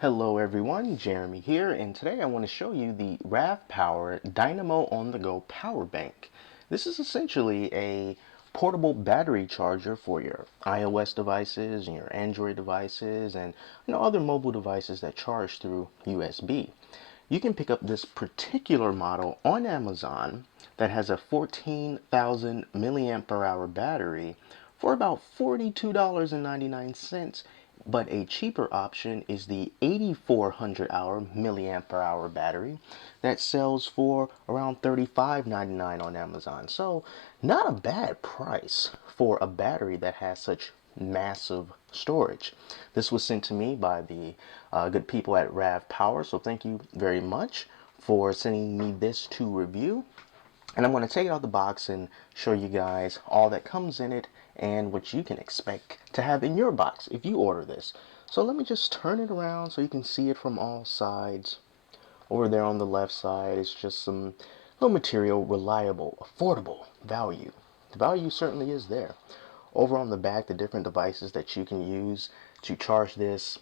Hello everyone, Jeremy here, and today I want to show you the RAVPower Dynamo on the go power bank. This is essentially a portable battery charger for your iOS devices and your Android devices and other mobile devices that charge through USB. You can pick up this particular model on Amazon that has a 14,000 milliamp hour battery for about $42.99, but a cheaper option is the 8400 hour milliamp hour battery that sells for around $35.99 on Amazon. So not a bad price for a battery that has such massive storage. This was sent to me by the good people at RAVPower, so thank you very much for sending me this to review. And I'm going to take it out the box and show you guys all that comes in it and what you can expect to have in your box if you order this. So let me just turn it around so you can see it from all sides. Over there on the left side is just some low material, reliable, affordable value. The value certainly is there. Over on the back, the different devices that you can use to charge this.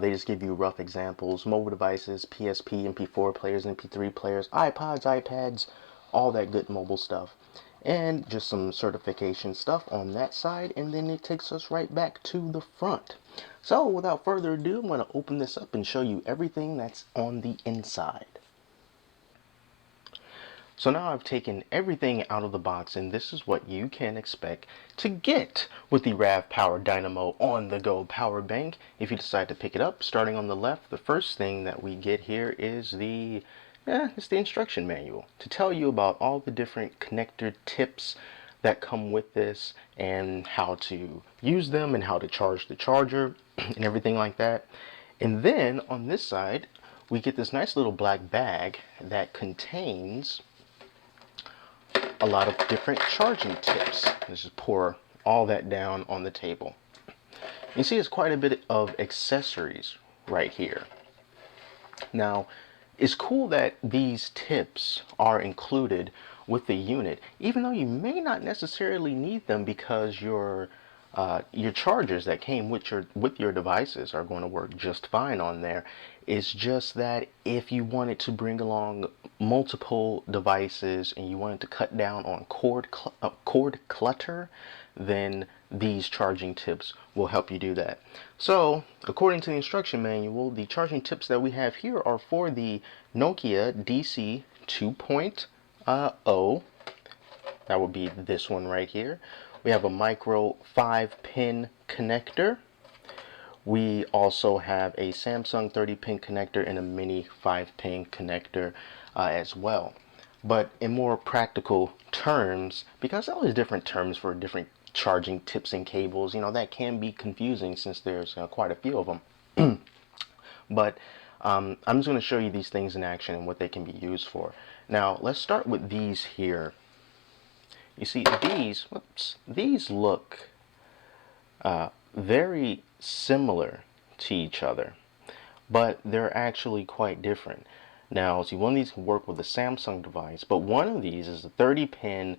They just give you rough examples: mobile devices, PSP, MP4 players, MP3 players, iPods, iPads, all that good mobile stuff. And just some certification stuff on that side, and then it takes us right back to the front. So without further ado, I'm going to open this up and show you everything that's on the inside. So now I've taken everything out of the box, and this is what you can expect to get with the RAVPower Dynamo on the go power bank if you decide to pick it up. Starting on the left, the first thing that we get here is it's the instruction manual to tell you about all the different connector tips that come with this and how to use them and how to charge the charger and everything like that. And then on this side, we get this nice little black bag that contains a lot of different charging tips. Let's just pour all that down on the table. You see it's quite a bit of accessories right here. Now, it's cool that these tips are included with the unit, even though you may not necessarily need them because your chargers that came with your devices are going to work just fine on there. It's just that if you wanted to bring along multiple devices and you wanted to cut down on cord clutter, then these charging tips will help you do that. So, according to the instruction manual, the charging tips that we have here are for the Nokia DC 2.0. That would be this one right here. We have a micro 5-pin connector. We also have a Samsung 30-pin connector and a mini 5-pin connector as well. But in more practical terms, because there's always different terms for different charging tips and cables, that can be confusing since there's quite a few of them. But I'm just going to show you these things in action and what they can be used for. Now, let's start with these here. You see, these look very similar to each other, but they're actually quite different. Now, see, one of these can work with a Samsung device, but one of these is a 30-pin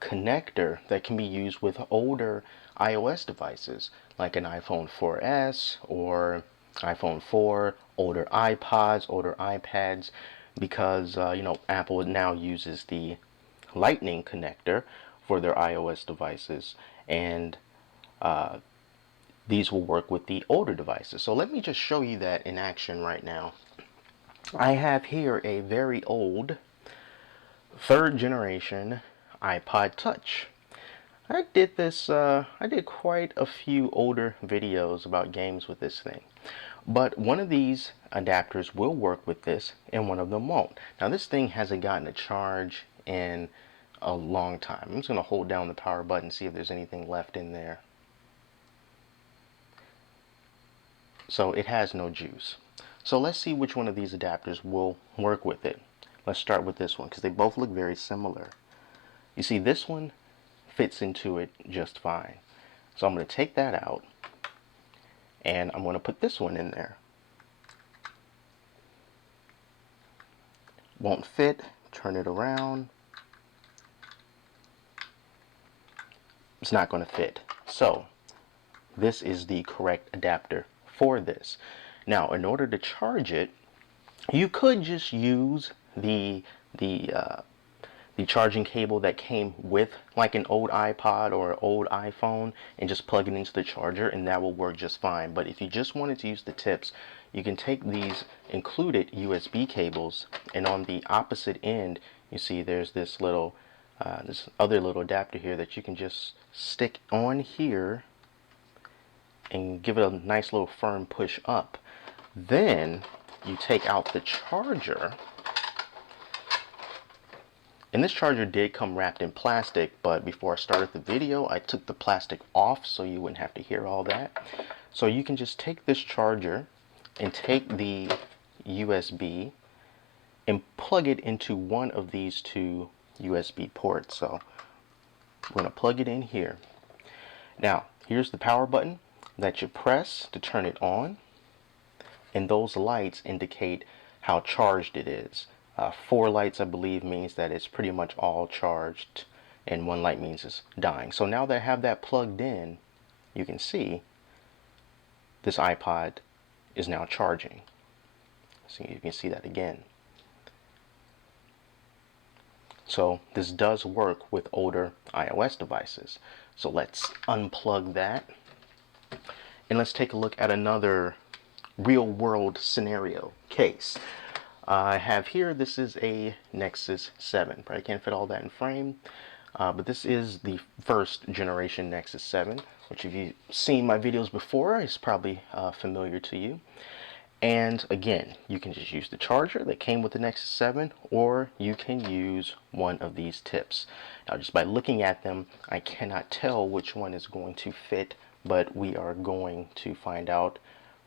connector that can be used with older iOS devices, like an iPhone 4S or iPhone 4, older iPods, older iPads, because Apple now uses the Lightning connector for their iOS devices, and these will work with the older devices. So let me just show you that in action right now. I have here a very old 3rd generation iPod Touch. I did quite a few older videos about games with this thing. But one of these adapters will work with this and one of them won't. Now this thing hasn't gotten a charge in a long time. I'm just going to hold down the power button, see if there's anything left in there. So it has no juice. So let's see which one of these adapters will work with it. Let's start with this one because they both look very similar. You see, this one fits into it just fine. So I'm going to take that out and I'm going to put this one in there. Won't fit. Turn it around. It's not going to fit. So this is the correct adapter for this. Now, in order to charge it, you could just use the uh, the charging cable that came with like an old iPod or an old iPhone and just plug it into the charger, and that will work just fine. But if you just wanted to use the tips, you can take these included USB cables, and on the opposite end you see there's this little this other little adapter here that you can just stick on here and give it a nice little firm push up. Then you take out the charger. And this charger did come wrapped in plastic, but before I started the video, I took the plastic off so you wouldn't have to hear all that. So you can just take this charger and take the USB and plug it into one of these two USB ports. So we're going to plug it in here. Now, here's the power button that you press to turn it on, and those lights indicate how charged it is. 4 lights, I believe, means that it's pretty much all charged, and 1 light means it's dying. So now that I have that plugged in, you can see this iPod is now charging. So you can see that again. So this does work with older iOS devices. So let's unplug that, and let's take a look at another real world scenario case. I have here, this is a Nexus 7. Probably can't fit all that in frame, but this is the first generation Nexus 7, which if you've seen my videos before is probably familiar to you. And again, you can just use the charger that came with the Nexus 7, or you can use one of these tips. Now, just by looking at them, I cannot tell which one is going to fit, but we are going to find out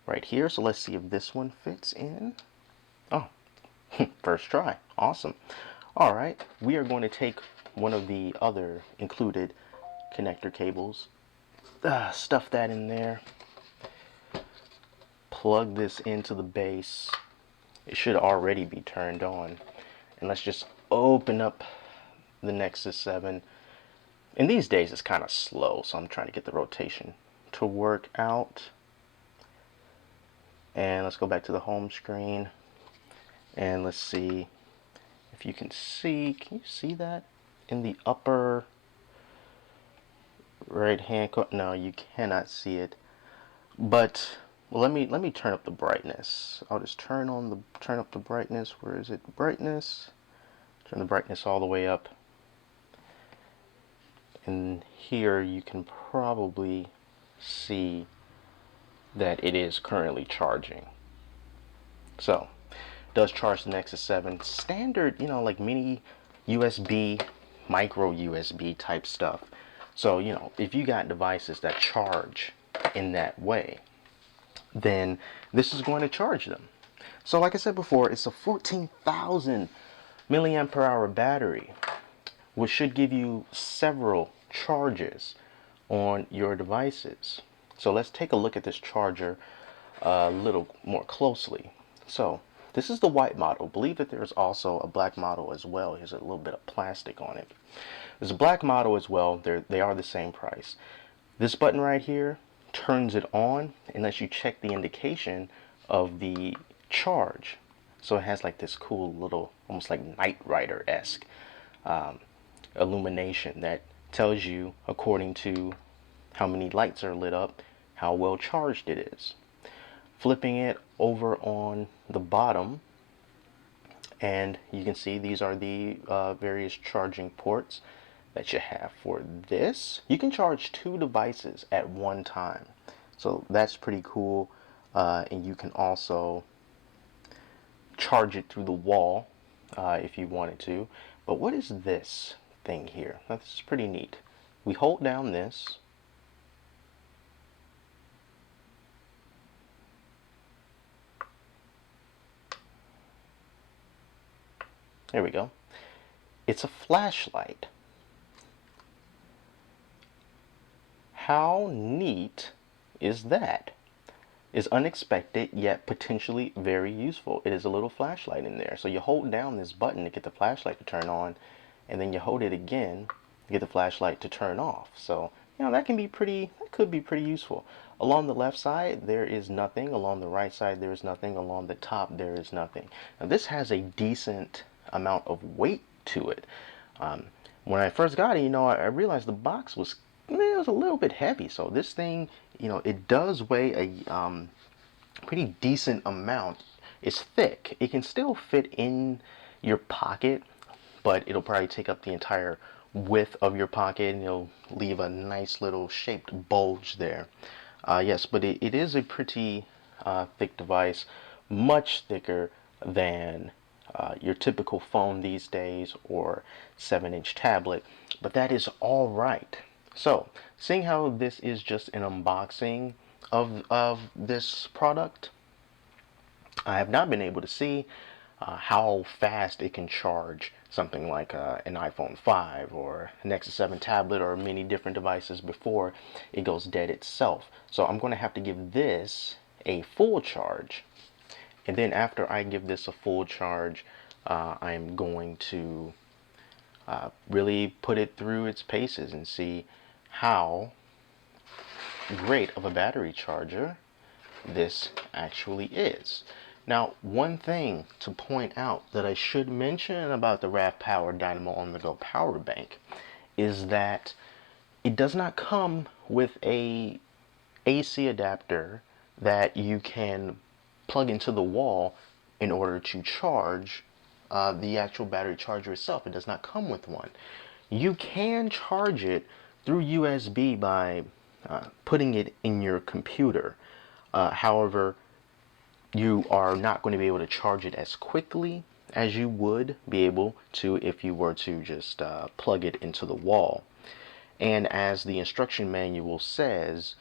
right here. So let's see if this one fits in. Oh, first try. Awesome. All right, we are going to take one of the other included connector cables, stuff that in there, plug this into the base. It should already be turned on. And let's just open up the Nexus 7. And these days it's kind of slow, so I'm trying to get the rotation to work out. And let's go back to the home screen. And let's see if you can see. Can you see that in the upper right hand corner? No, you cannot see it. But well, let me turn up the brightness. I'll just turn up the brightness. Where is it? Brightness. Turn the brightness all the way up. And here you can probably see that it is currently charging. So does charge the Nexus 7 standard, you know, like mini USB, micro USB type stuff. So, you know, if you got devices that charge in that way, then this is going to charge them. So like I said before, it's a 14,000 milliamp per hour battery, which should give you several charges on your devices. So let's take a look at this charger a little more closely. So this is the white model. I believe that there's also a black model as well. Here's a little bit of plastic on it. There's a black model as well. They are the same price. This button right here turns it on unless you check the indication of the charge. So it has like this cool little, almost like Knight Rider-esque illumination that tells you, according to how many lights are lit up, how well charged it is. Flipping it over on the bottom, and you can see these are the various charging ports that you have for this. You can charge 2 devices at one time, so that's pretty cool. And you can also charge it through the wall if you wanted to. But what is this thing here? Now, this is pretty neat. We hold down this, there we go. It's a flashlight. How neat is that? It's unexpected, yet potentially very useful. It is a little flashlight in there. So you hold down this button to get the flashlight to turn on, and then you hold it again to get the flashlight to turn off. So that could be pretty useful. Along the left side, there is nothing. Along the right side, there is nothing. Along the top, there is nothing. Now, this has a decent amount of weight to it. Um, when I first got it, I realized the box was, it was a little bit heavy. So this thing, it does weigh a pretty decent amount. It's thick. It can still fit in your pocket, but it'll probably take up the entire width of your pocket, and you'll leave a nice little shaped bulge there. Yes, but it is a pretty thick device, much thicker than your typical phone these days or 7-inch tablet, but that is all right. So, seeing how this is just an unboxing of this product, I have not been able to see how fast it can charge something like an iPhone 5 or Nexus 7 tablet or many different devices before it goes dead itself. So I'm going to have to give this a full charge. And then after I give this a full charge, I'm going to really put it through its paces and see how great of a battery charger this actually is. Now, one thing to point out that I should mention about the RAVPower Dynamo on-the-go power bank is that it does not come with a AC adapter that you can plug into the wall in order to charge the actual battery charger itself. It does not come with one. You can charge it through USB by putting it in your computer. However, you are not going to be able to charge it as quickly as you would be able to if you were to just plug it into the wall. And as the instruction manual says,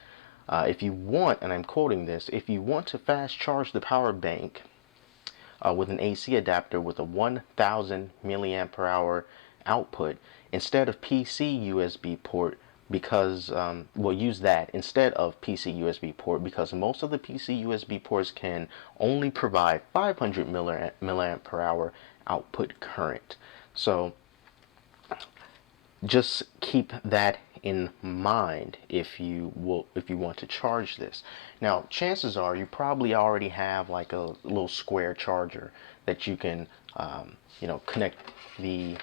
if you want, and I'm quoting this, if you want to fast charge the power bank with an AC adapter with a 1000 milliamp per hour output instead of PC USB port, because we'll use that instead of PC USB port, because most of the PC USB ports can only provide 500 milliamp per hour output current. So just keep that in mind if you want to charge this. Now, chances are you probably already have like a little square charger that you can connect the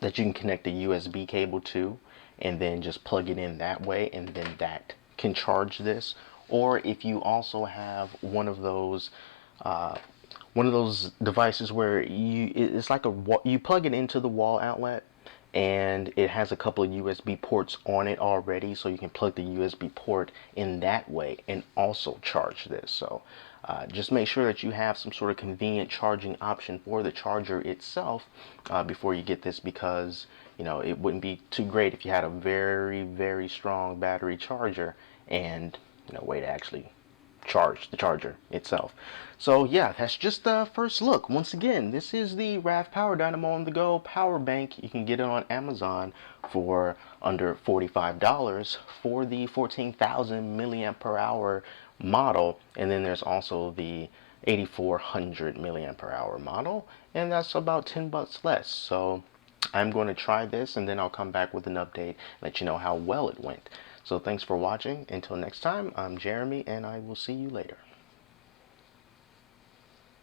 USB cable to, and then just plug it in that way, and then that can charge this. Or if you also have one of those devices where it's like you plug it into the wall outlet, and it has a couple of USB ports on it already, so you can plug the USB port in that way and also charge this. So just make sure that you have some sort of convenient charging option for the charger itself before you get this, because it wouldn't be too great if you had a very, very strong battery charger and way to actually charge the charger itself. So yeah, that's just the first look. Once again, this is the RAVPower Dynamo on the go power bank. You can get it on Amazon for under $45 for the 14,000 milliamp per hour model, and then there's also the 8400 milliamp per hour model, and that's about 10 bucks less. So I'm going to try this, and then I'll come back with an update, let you know how well it went. So thanks for watching. Until next time, I'm Jeremy, and I will see you later.